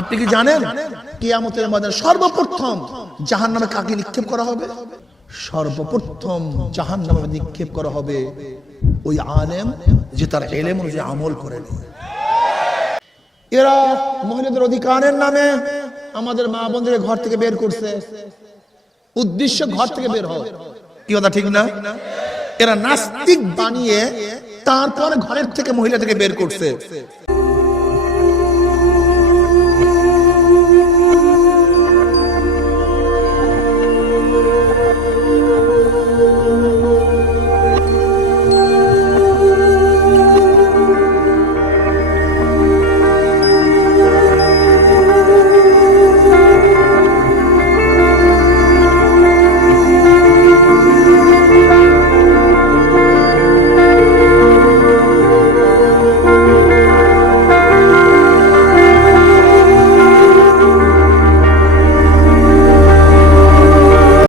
আপনি কি জানেন কিয়ামতের ময়দানে সর্বপ্রথম জাহান্নামে কাকে নিক্ষেপ করা হবে? সর্বপ্রথম জাহান্নামে নিক্ষেপ করা হবে ওই আলেম যে তার ইলম অনুযায়ী আমল করেনি। এরা মহিলাদের অধিকারের নামে আমাদের মা বোনদের ঘর থেকে বের করছে, উদ্দেশ্য ঘর থেকে বের হয়, কি কথা ঠিক না? এরা নাস্তিক বানিয়ে তারপর ঘরের থেকে মহিলা থেকে বের করছে।